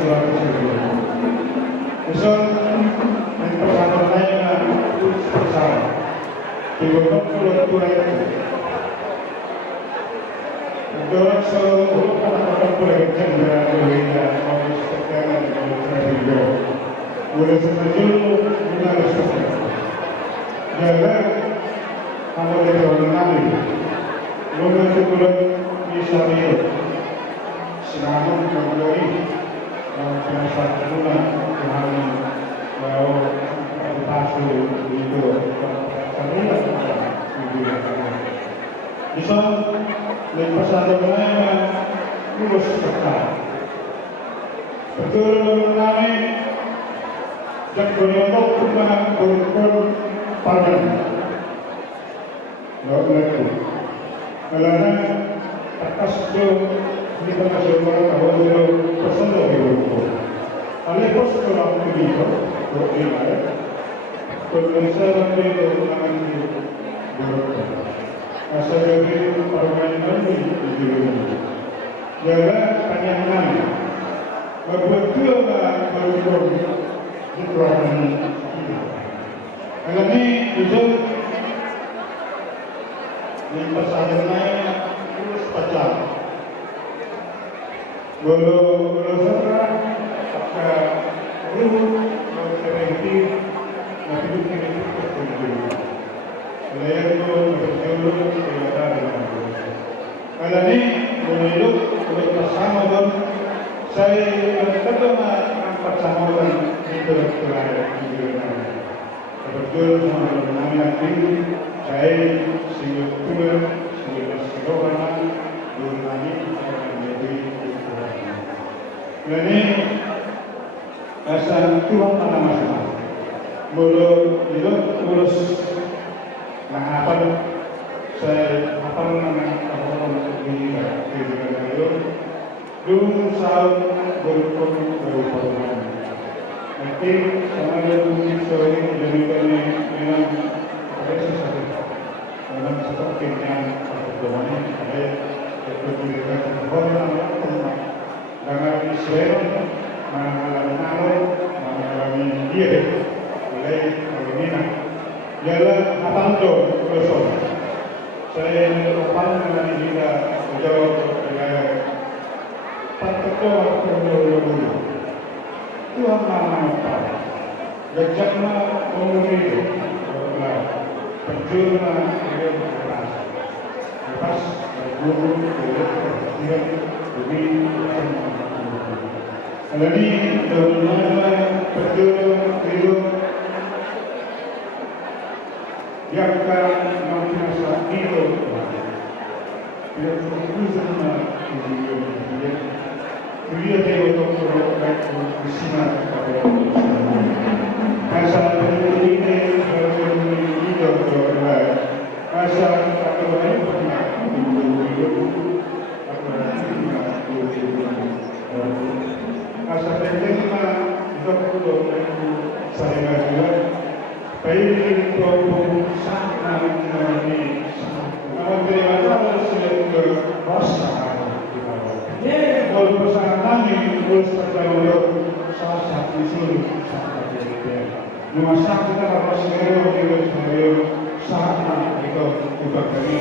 surat tersebut. Besok yang pertama lainnya bersama dibentuk kultur itu. Untuk seluruh anak-anak pelajar dan kaum sekarang juga boleh saja kita harus jaga kamu dari orang lain. Lalu bulan misalnya selamat kembali dan satu bulan kembali lalu pasal itu kami bisa lepas ada mana urus sekali. Betul mengenai dan beliau pernah berikut padan. Lalu karena atas itu kita masih orang tahu pesan dari itu. Alih pos kalau begitu, bagaimana? Pemirsa dari orang itu berikut. Asal dari permainan ini, jaga tanyakan, betul berikut di program ini. Kalau ini itu di pesannya terus pecah. Kalau sekarang ke rumah berhenti, nanti itu terjadi. Lain itu berjulur kelihatan. Kalau ini menunjuk oleh pasangan saya terutama pasangan itu terakhir di dunia. Betul namanya ini saya singgung tulen singgung sekolah durani menjadi ukuran. Ini asal Tuhan tanah masalah. Mulu itu urus apa saya apa namanya orang di negara dulu saat berkorban. Nanti sama dengan sore jadi memang proses ada dalam seperti yang berdoa ada kebetulan orang dengan Israel mengalami dia mulai mengenai jalan apa itu proses saya apa mengenai kita menjawab Patutlah dulu. Tuhan apa? Gajakna mengundi, perjurna dia berkeras. Lepas berguru dia lebih Jadi dalam perjurna hidup yang akan memperasa hidup. Dia berusaha hidup dia. Dia untuk bersinar kepada asal ini hidup terbaik asal terbaik pernah asal terima hidup saya juga baik untuk sangat ini kalau dia sudah berasa kalau bersama kami terus terjauh salah satu isu sangat berbeda. Masa kita harus segera sangat itu juga kami.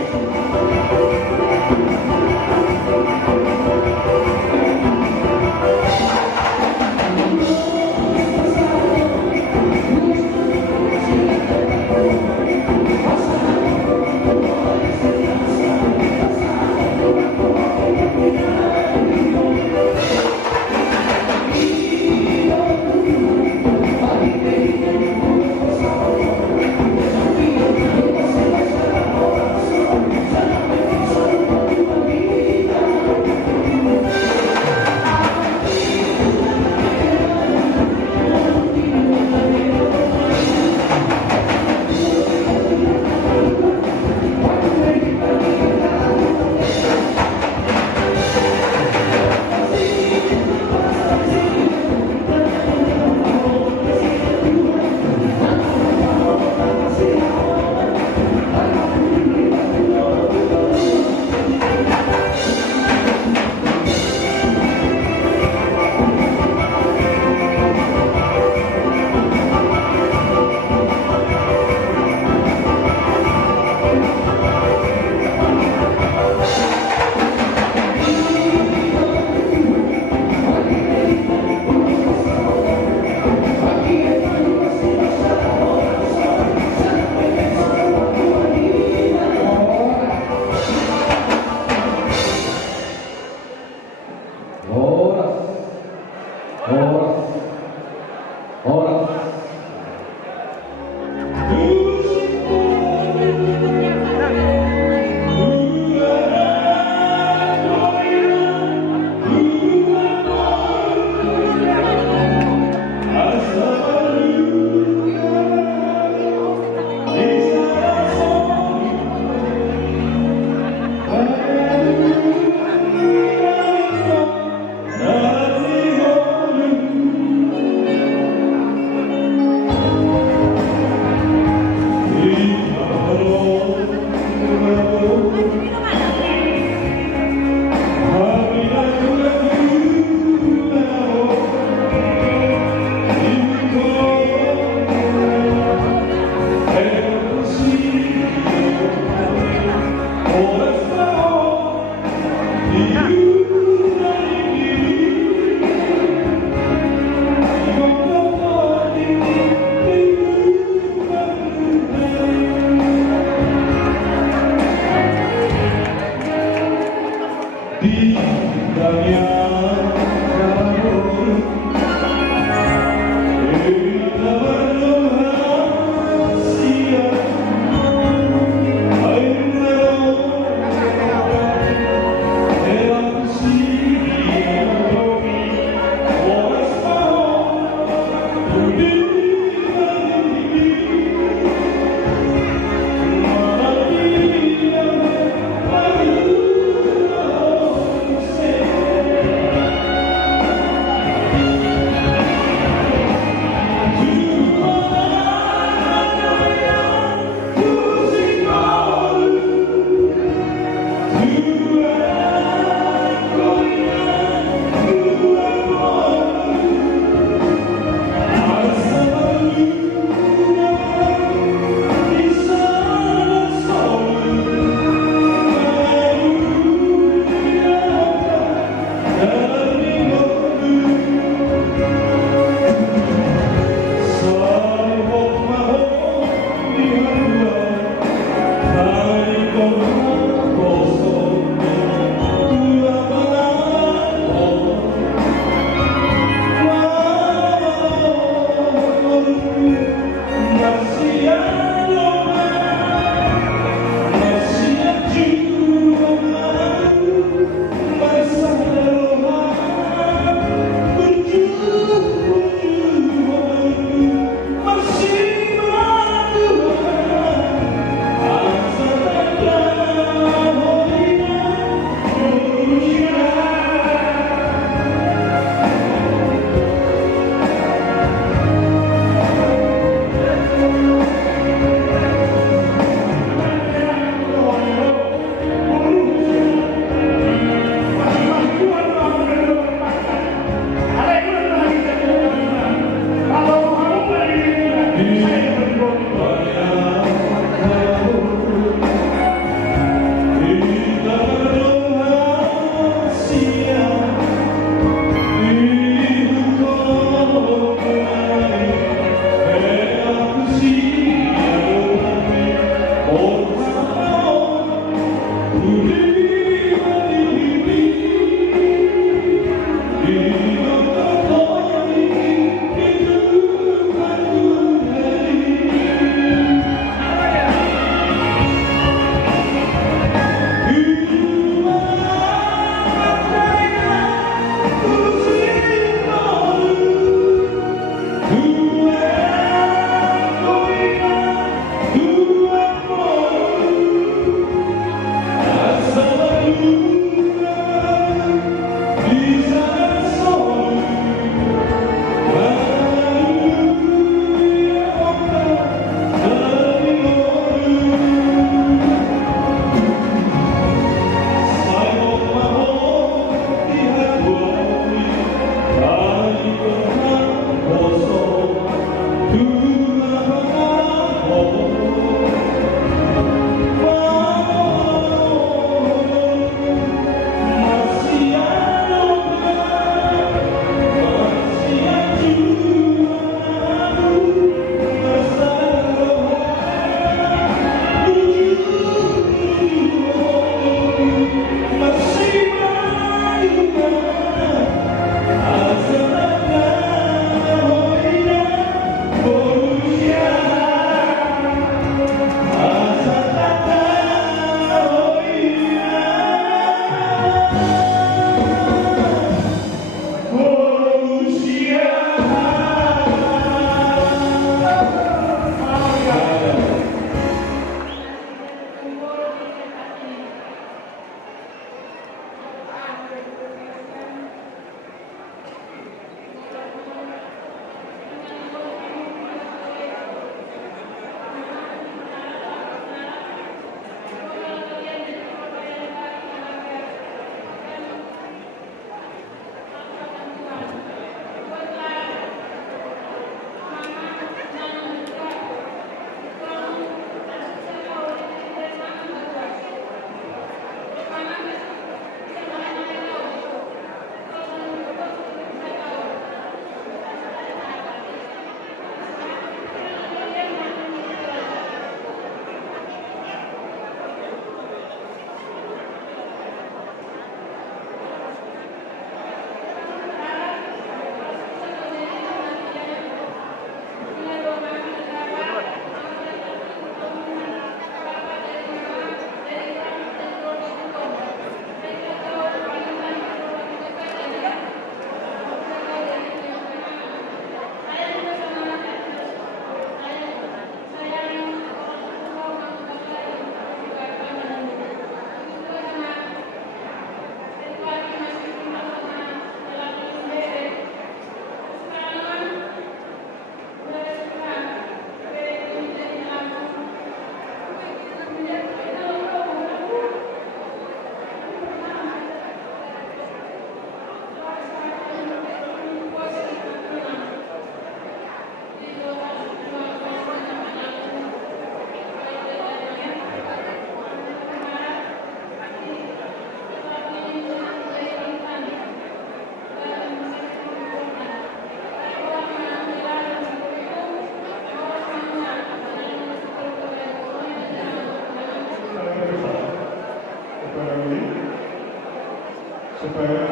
supaya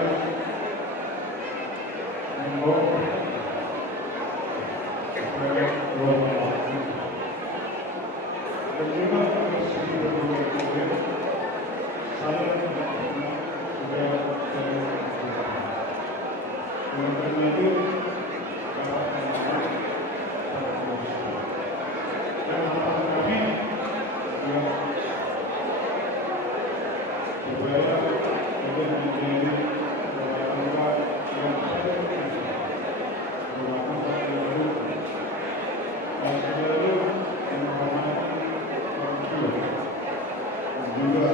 membawa supaya luar dan juga segi berbagai saya tidak pernah sudah saya dengan karena itu dan harapan kami supaya kita menjadi anggota yang dan selalu menghormati orang tua dan juga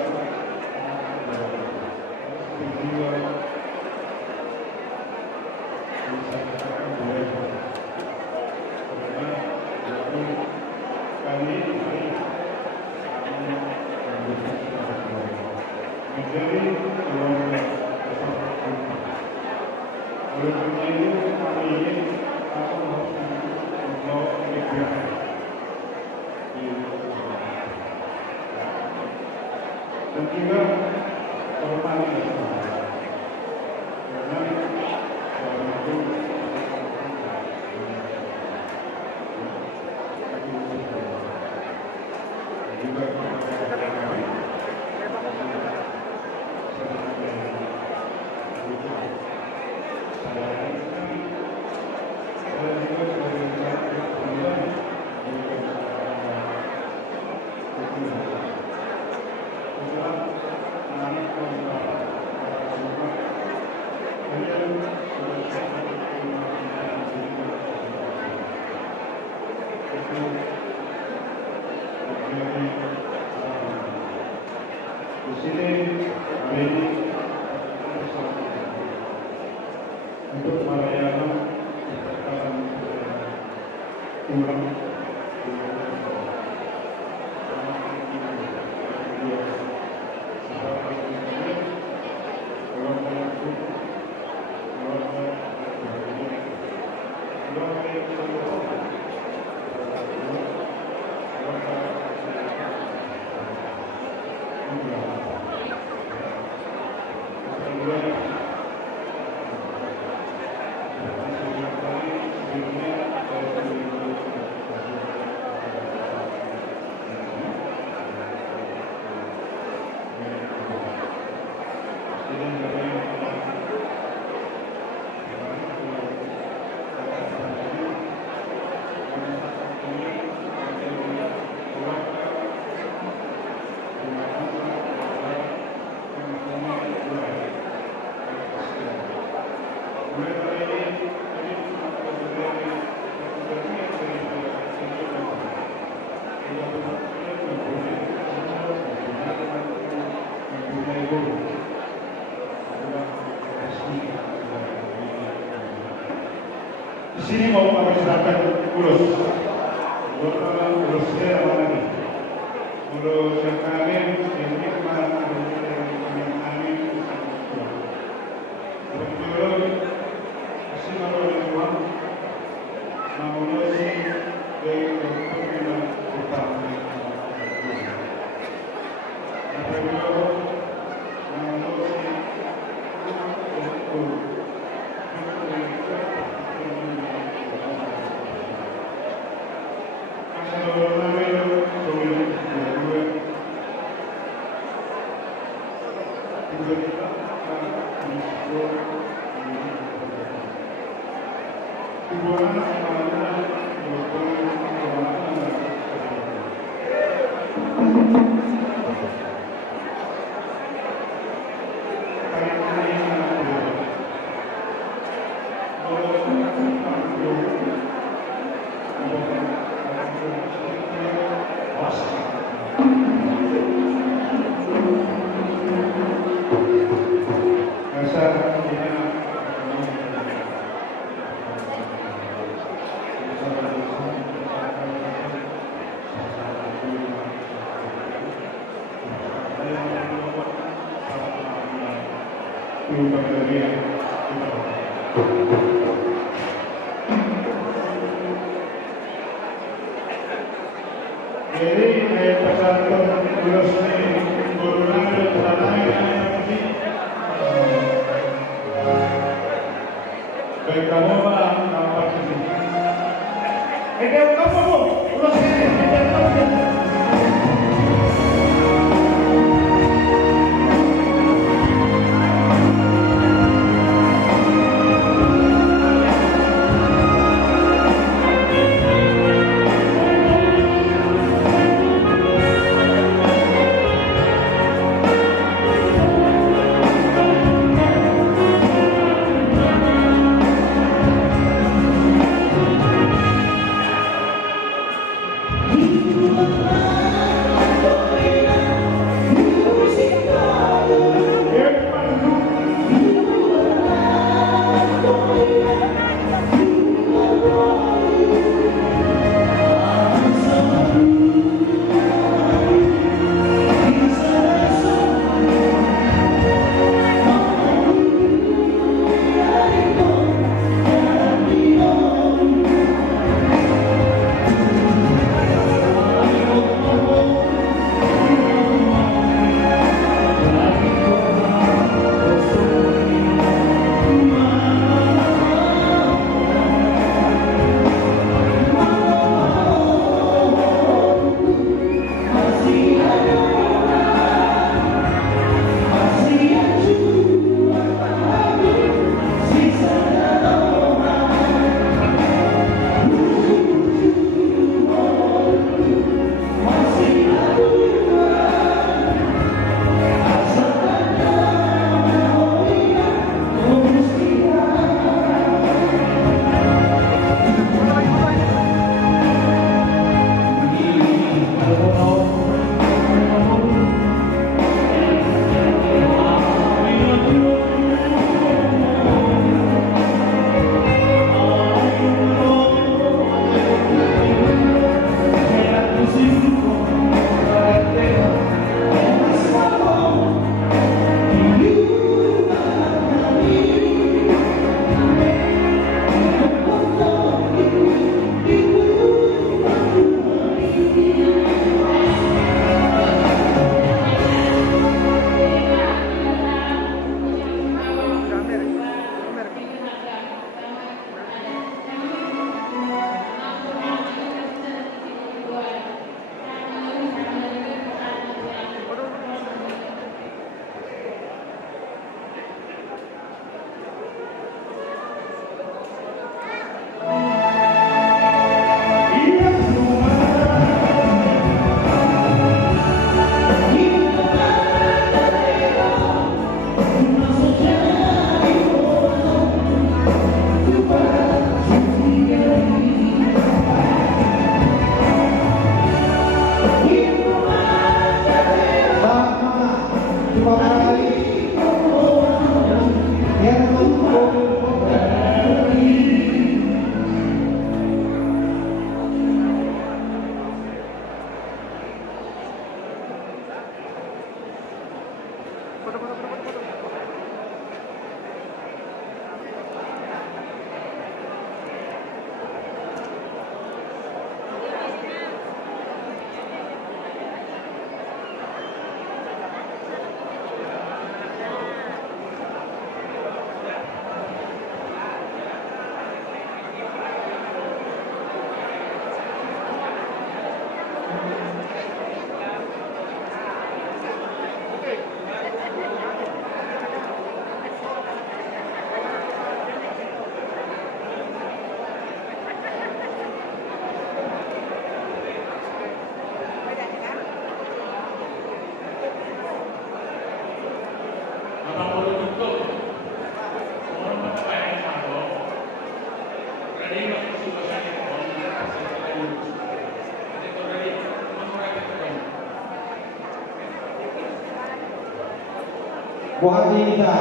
mengusahakan budaya karena itu kami menjadi keluarga oleh karena itu kami ingin aku harus membawa kebijakan dan juga hormati karena orang itu juga di sini hari ini untuk merayakan keberkatan ulang di sini mau kami serahkan urus urusnya apa lagi urus yang kawin ini kemarin yang kawin betul kasih orang uang mengurusi dari pembina utang Jadi pesan Baik kamu nampak di sini. Kamu, ulas ini. Buhadita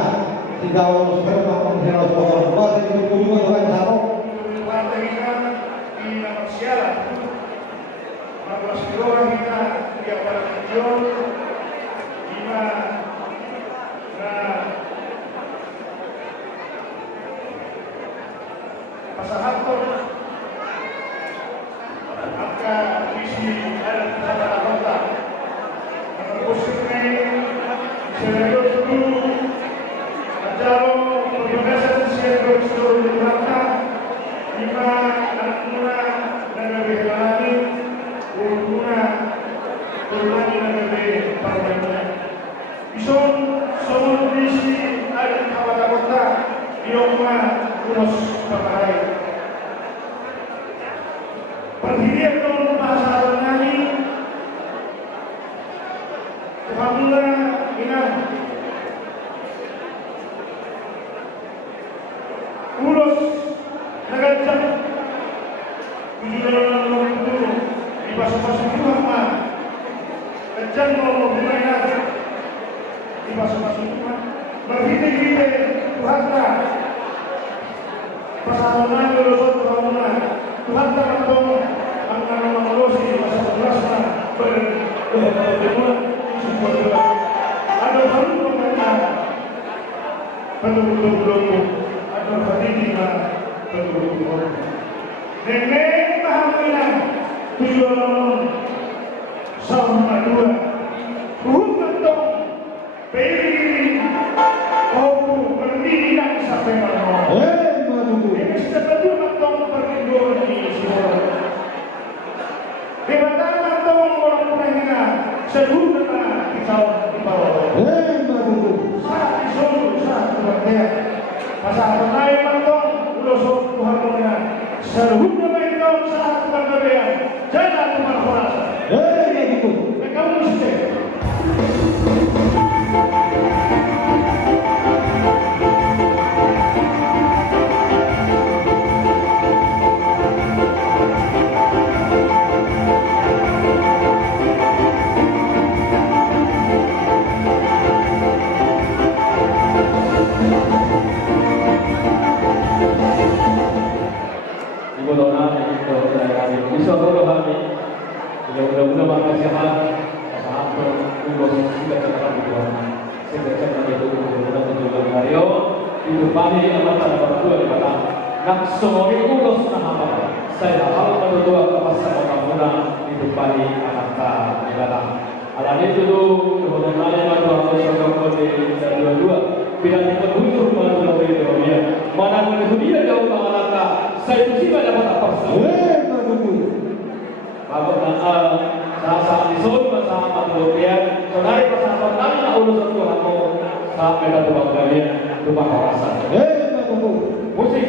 Sigaw Superman Heros Potong Buat itu dulu dengan satu Pandangan di nama siaran 14 orang kita tiap pada tujuan 5 nah pasahato maka visi ada kata kota mengusulkan serius dulu atau pembebasan seluruh pasok-pasok Tuhan mah kejam mau bermain di pasok-pasok Tuhan berpikir-pikir Tuhan lah pasangan lulus Tuhan Tuhan tak mendong angkara mengurusi masa berlasna berdemuan sebuah Tuhan ada baru pemerintah betul-betul ada hadirinah betul-betul nenek mahamina tujuan sama dua bukan dong beri oh berdiri dan sampai malam ini sudah betul dong perlindungan di semua di batang dong orang punya seduh kita di bawah saat disuruh saat berarti pasal naik mantong ulos Tuhan punya seluruhnya mereka saat berkebaya jangan cuma merasa kamu mesti Ibu Dona, Ibu Dona, bisa dulu kami. Mudah-mudahan bangsa sehat, saat berubah kita cepat berubah. Segera cepat itu mudah-mudahan tujuan karyo. Itu bani amat ada berdua di belakang. Nak semua urus nama. Saya hal berdua kepasan bangunan itu bani anak di belakang. Alat itu dulu kemudian ada dua orang di dua-dua. Bila dikebujur pada dua-dua mana kemudian jauh mengalahkan saya itu sih dapat apa saat disuruh bersama kemudian saudari pesantren kami nak urus Tuhanmu sampai ke tempat kalian tempat kawasan musik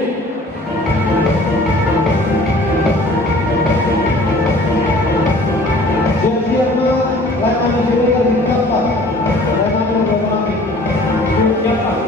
siap-siap mas layanan masyarakat di tempat layanan berbagai siapa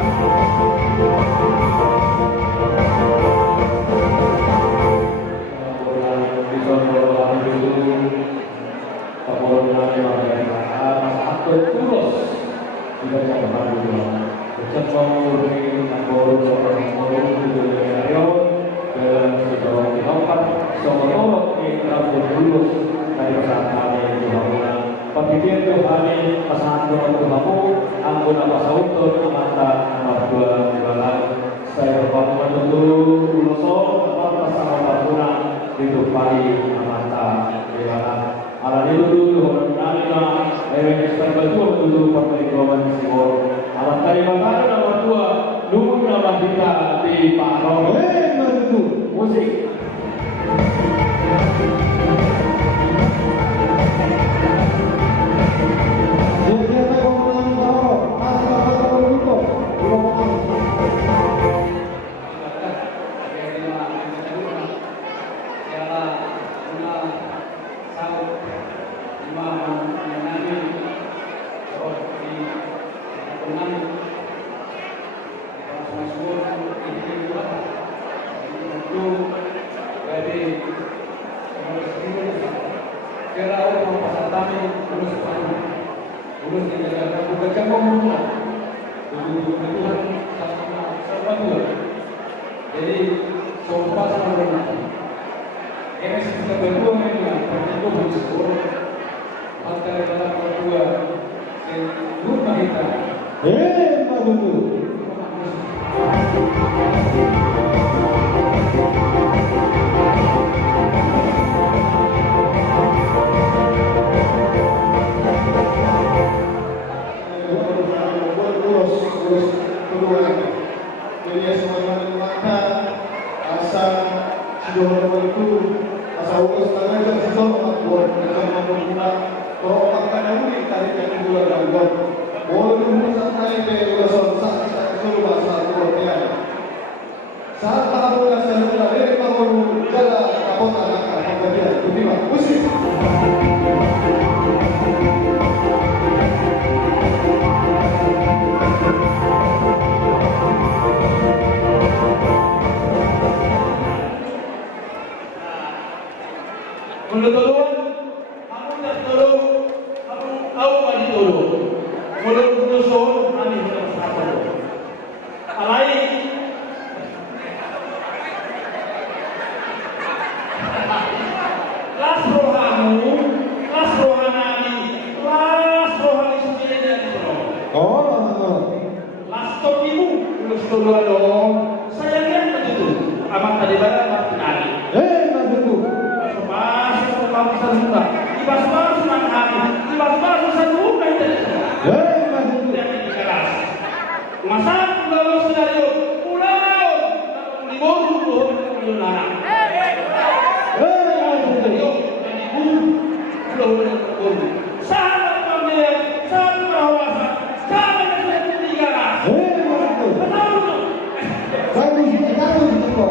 saya berbangun dulu uloso tempat bersama bangunan hidup pagi mata dewana ala dulu orang nalina ayat betul dulu pertemuan simbol alat kalimantan nomor 2 dulu nama kita di Paro musik jadi sobat sama dengan ini kita berdua memang perlu bersyukur antara dalam berdua dan rumah kita saat tahun selanjutnya dari tahun jalan kapal anak kemudian terima musik menurut tidak tulung, aku mandi tulung. Mulut lusur, kami sudah satu. Alai, las rohamu, las rohanani, las rohani sendiri dari Solo. Oh, Las tokimu, lulus dulu dong. Saya lihat begitu. Amat tadi barang masih nari. betul. Masuk ke bangsa kita. Ibas-ibas sunan hari. Ibas-ibas sunan rumah itu. betul. Yang di keras. Masa lalu senario pulau di bawah pohon kemuliaan. Sangat pandai, sangat berwawasan, sangat berpikir keras. Betul. Bagus itu.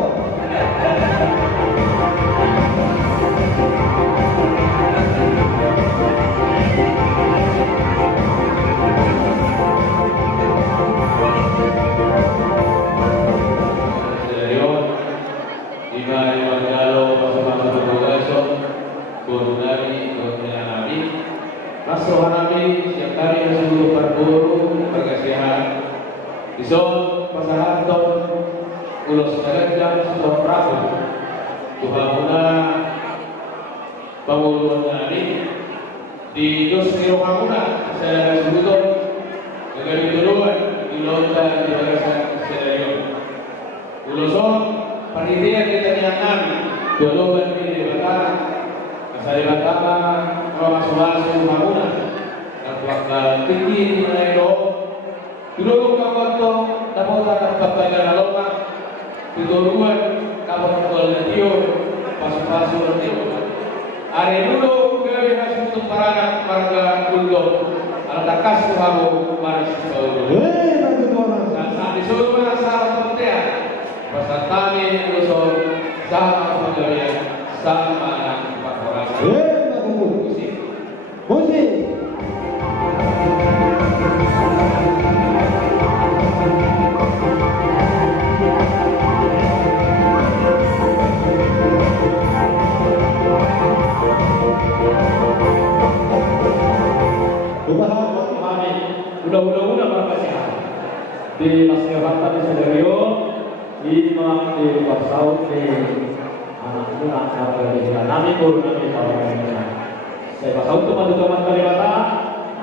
Iso pasahanton ulos nagagdang sa prago tuhamuna panguluan nani di dos kirokamuna sa sudut nagaling duluan ilota di bagasan sa dayon uloson panitian kita niyangan duluan di batang sa batama mga sumaso tuhamuna nagwag tinggi di nairo Dulu kapag ito, napunta ng kapag na loma, tuturuan kapag kual na tiyo, paso-paso na tiyo. Ari dulu, gawin na sa itong paranak, marga kuldo, ang takas ko habo, maras sa ulo. Sa isulo na sa pagkaya, basta tani, Luzon, sama pagawin, sama ang pagkarasan. Musik. Udah berkasihan di Maskerata di Sedario, di Basau di anak dari nami turun nami Palembang. Saya Basau itu maju teman Kalibata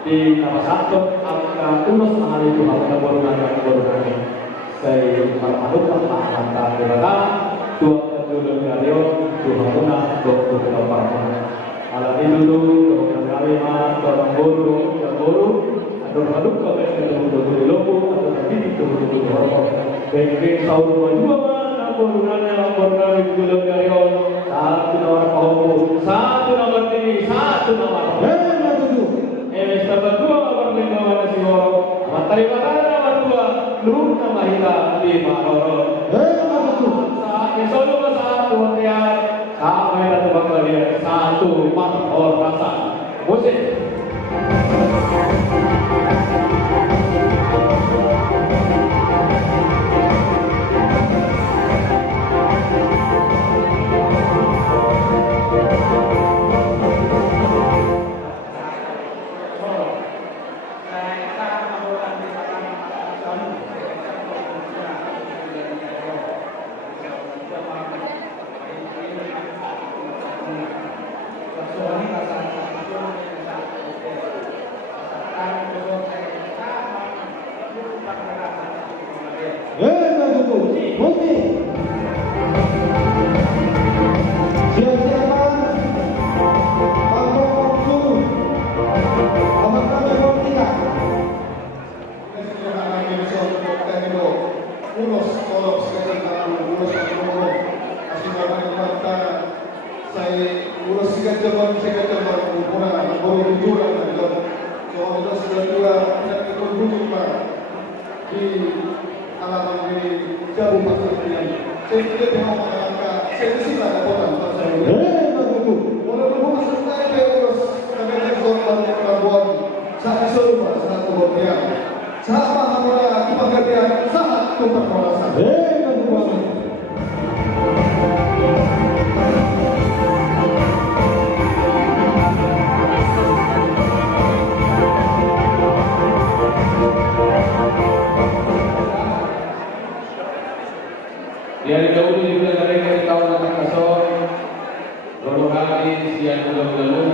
di nama satu angka tulus hari itu harus berurang. Saya berpadukan angka Kalibata dua kedua Sedario dua guna dua Palembang. Alat itu dulu dua Kalima dua Guru aduk ke bengkel dulu lopo atau tadi itu bengkel sahur dua mana borunannya itu dulu karyawan satu nomor paumu satu nomor tinggi satu nomor nomor dua nomor lima mana si orang materi nomor dua lu nama hila lima orang solo satu dia sampai satu bagian satu mar rasa musik.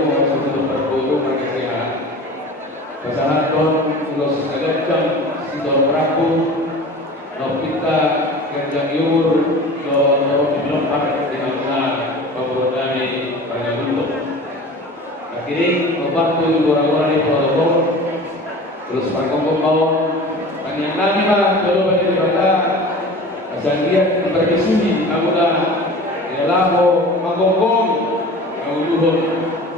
sebelum berguru berkesiaan. Pasahaton ulos kagajang sidor prabu Novita Kerjang Yur do dibilang dengan pemberonami banyak bentuk. Akhirnya membantu orang-orang di protokol terus pangkong yang nami mah kalau pada daripada asal dia berkesuji amuda labo magongkong ang luhod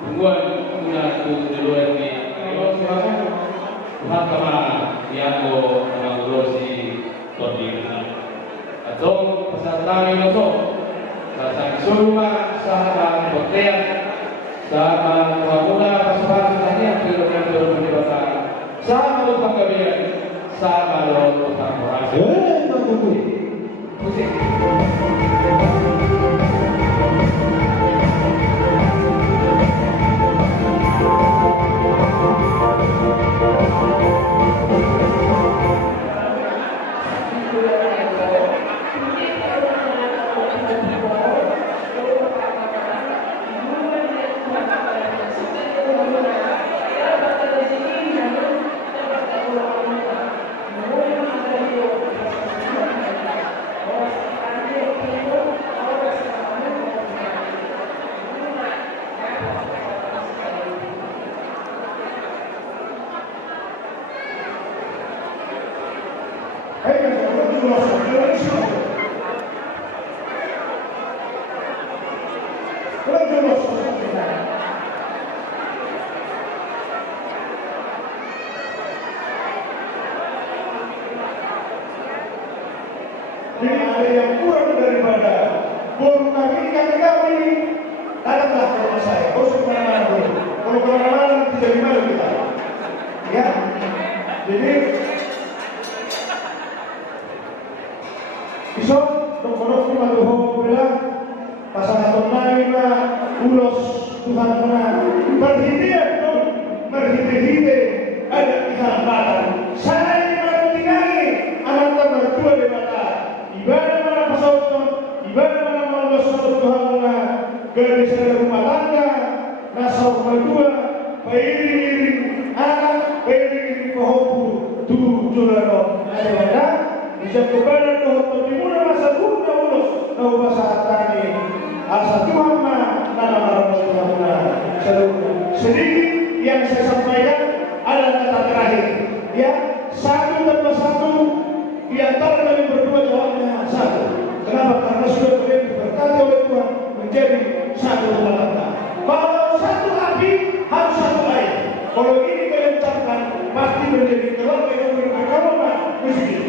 tungguan muna tu duluan ni Tuhan kama Tiago ng Rosi Tordina atong pasatangin ito sa sulma sa hotel sa muna pasapasok na niya pero kanto manibata sa malupang gabihan sa malupang pagkakurasi musik Jadi ada yang kurang daripada bom kami datanglah ke rumah saya. Kau sudah kemana-mana dulu. Kalau kemana-mana tidak gimana kita. Ya, jadi isok dokter maluho bilang pasangan tonai na ulos Tuhan mana berhenti ada kehambatan. Saya mentinggali anak berdua di mata. Ibadah mana pasauton, ibadah mana malos Tuhan mana gadis rumah tangga, nasau berdua, pairing anak, pairing pohoku tujuan ada mana bisa kepada Tuhan di mana masa guna ulos tahu bahasa tani asa Tuhan mana nama Tuhan mana sedikit yang saya sampaikan adalah kata terakhir ya satu tambah satu di antara kami berdua jawabnya satu. Kenapa? Karena sudah kalian diberkati oleh Tuhan menjadi satu rumah tangga. Kalau satu api harus satu air. Kalau ini kalian ucapkan pasti menjadi keluarga yang beragama miskin.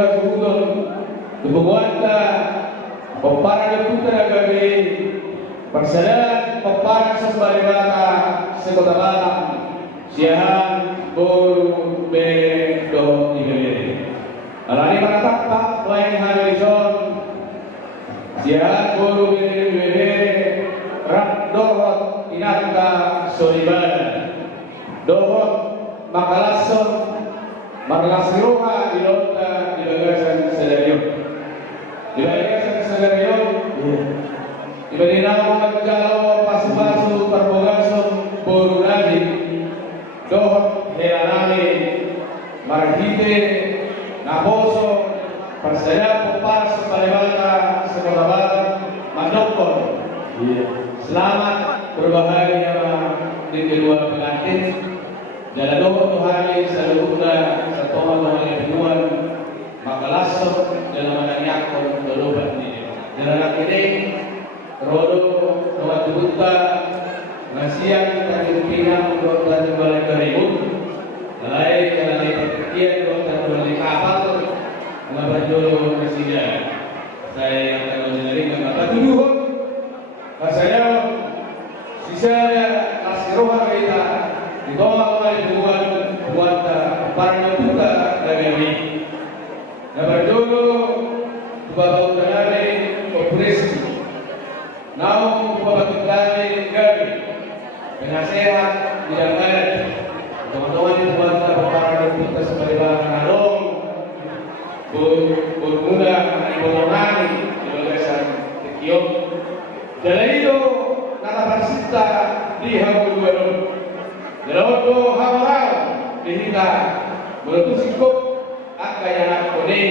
lugar subudon dubuguanta pemparang putra gabi persadaran pemparang sesbalibata sekota batam siahan boru bedo ibele alani manatak lain harison siahan boru bedo ibele rak dohot inanta soliban dohot makalason Maglasiruha ilonta di bagasan sedarion. Di bagasan sedarion, di badinang magkalo pasu-pasu parbogason borunadi dohot helanami marhite naboso persaya pupas palibata sekolabata mandokon. Selamat berbahagia di kedua pengantin. Dalam Tuhan seluruhnya satu Tuhan Tuhan makalasok dalam anaknya berubah ini. Dalam ini rodo Tuhan Tuhan nasihat tak dipinang untuk dan balik keribut. Lain kalau diperkian untuk balik kapal nggak berjuru nasihat. Saya yang akan menerima kata tujuan. Saya sisa asiroha kita. Ditolak oleh buat para buka dari ini. Nomor dulu, bapak utara operasi. Namun bapak utara gabi penasehat tidak ada. Teman-teman itu buat para buka sebagai bahan along bermuda mengenai di bagasan Tokyo. Jalan itu kata persita di Hamburg. Dalam doa hamal dihita meletus ikut akaya kone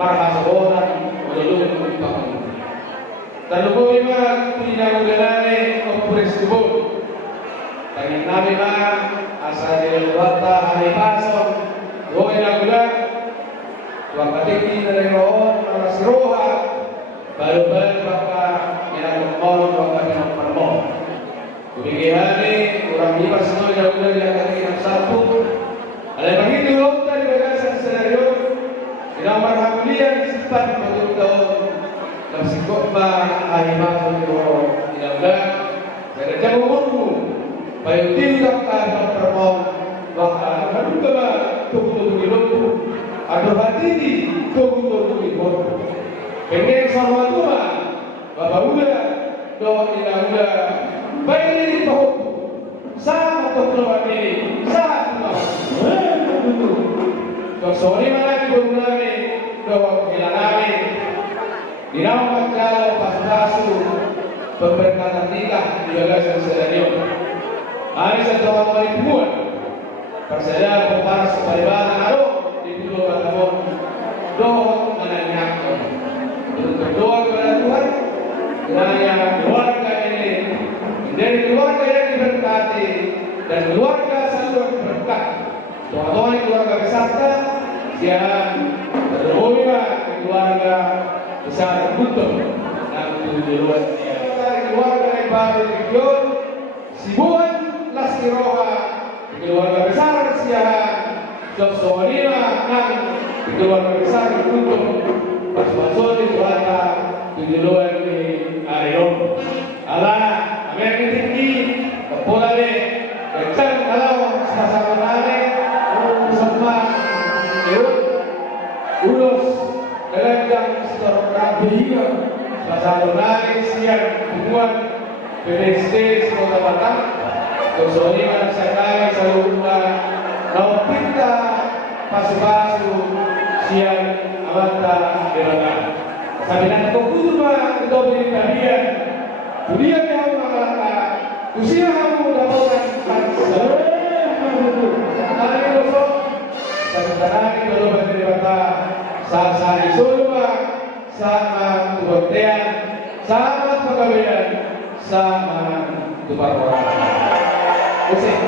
marhasonan melulu pang. Tanpa lima tidak mengenai kompres tubuh. Tanya nabi ma asal dari wata hari pasok doa yang bulan dua kali dari roh marasiroha baru-baru bapak yang mau bapak yang permon. Pagi hari orang lima semua yang sudah diangkat yang satu. Ada begitu loh dari bagasan senario. Tidak marhamulian simpan betul-betul. Tersikopma ahimah sumiro tidak udah. Saya jauh umurmu. Bayu tindak dan permon. Bahkan kadang-kadang tunggu-tunggu di lumpuh. Ada hati di tunggu-tunggu di lumpuh. Pengen sama Tuhan. Bapak udah. Doa tidak udah. Baik ini tahu sama keperluan ini sama Sore mana diberulami doa hilangami di nama kalau pas-pasu pemberkatan nikah di bagasan sedarion. Hari satu hari buat persada pemparas kepada aduh di pulau Batamon doa menanyakan berdoa kepada Tuhan kiranya keluarga ini dari keluarga yang diberkati dan keluarga selalu berkat. Doa-doa keluarga beserta yang berdoa keluarga besar betul dan tujuan keluarga yang baru dikion sibuan laskiroha keluarga besar siaran Joksoalina dan keluarga besar betul pas-pason di keluarga tujuan di Arion Allah Amerika tinggi, kepala deh, kencang kalau sama-sama nane, semua, urus, kelenjang, setor rabi, sama-sama nane, siang, hubungan, PDST, Kota Batam, kesulitan sekali selalu kalau kita pasu-pasu, siang, awanta, berangkat. Sampai nanti kau kurma, kita beri kalian. Dunia yang mengatakan usia kamu dapatkan kanser. Hari besok sekarang kalau bercerita saat surga sama kebaktian sama pegawaian sama tukar orang. Musik.